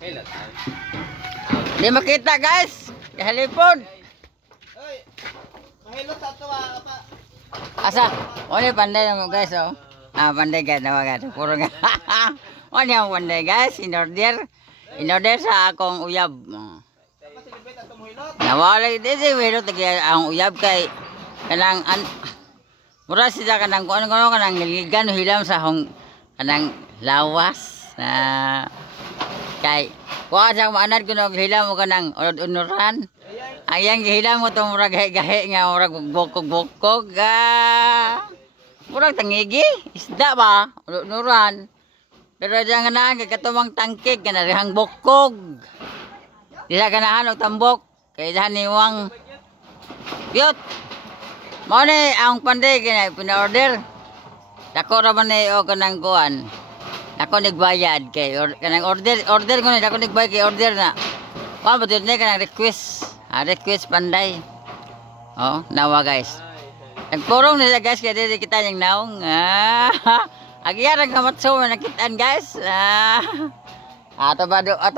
Hilot. Di makita guys. Halipon. Oy. Mahilot sa to pa. Asa? Oni panday mo guys oh. Ah panday guys nawagan. Puro nga. Oni ang panday guys. In order sa akong uyab. Pasilipit ato mo hilot. Nawala ito si Wero tagi ang uyab kay kanang mura siya kanang kuno kanang ngiligan hilam sa hong kanang lawas na kay kuha sa maanad kuno hilam mo kanang unuran. Ayang gihilam mo itong murag gahe nga murag bukog-bukog. Murag tangigi. Isda ba? Nuran. Pero dyan ganahan katumang tangkig. Ganarihang bukog. Disa ganahan o tambok. Kailan niwang cute. Mao ni ang panday pina-order. Dako raman ni o kanang kuan. Dako nagbayad kay kanang order ko ni dako nagbayad kay order na. Kuan ba ni kanang request. Request panday. Oh, nawa guys. Nagpurong nila guys kaya dito kita yung naong. Agyarang kamatso na nakitaan guys. Ato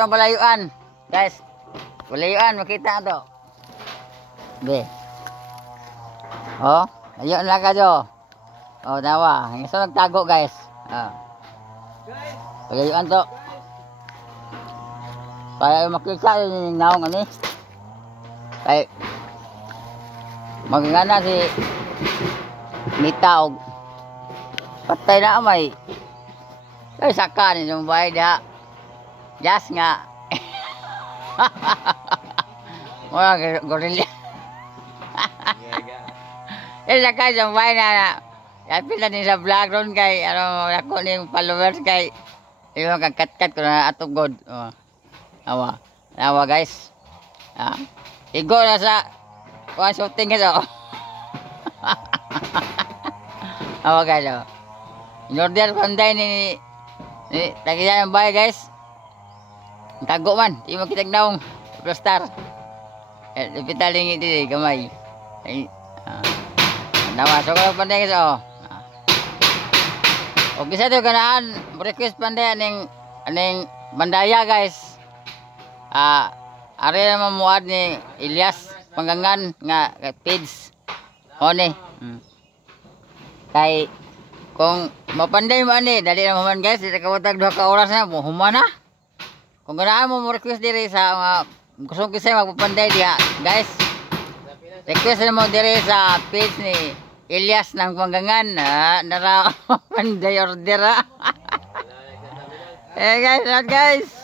balayuan. Guys. Balayuan makita ato. Be. Oh, ayun lang ka do. Oh, nawa. Ang isa nagtago guys. Balayuan to. Para makita yung naong ani. Ay magngana si Mitaog patay na may ay saka ni yung bayad ha jas nga mga gorilla ay saka yung bayad na yapil na din sa vlog ron kay ano ako ni followers kay yung kagkat-kat ko na atugod awa guys igo na sa one shooting ito. Awa guys. In-order panday ni tagilan ng bahay guys. Tago man. Di mo kitag naong star. Ipitaling iti gamay. Nawa. So kung panday guys. O kisa ito ganahan. Request panday aning bandaya guys. Ari naman muad ni Ilyas Panggangan nga page. One. Kay kung mapanday mo ani dali na man guys, dili ka watag 2 ka oras na humana. Kung ganahan mo request diri sa gusto kisay magpapanday diha, guys. Request mo diri sa page ni Ilyas ng Panggangan. Nara panday order. Eh guys,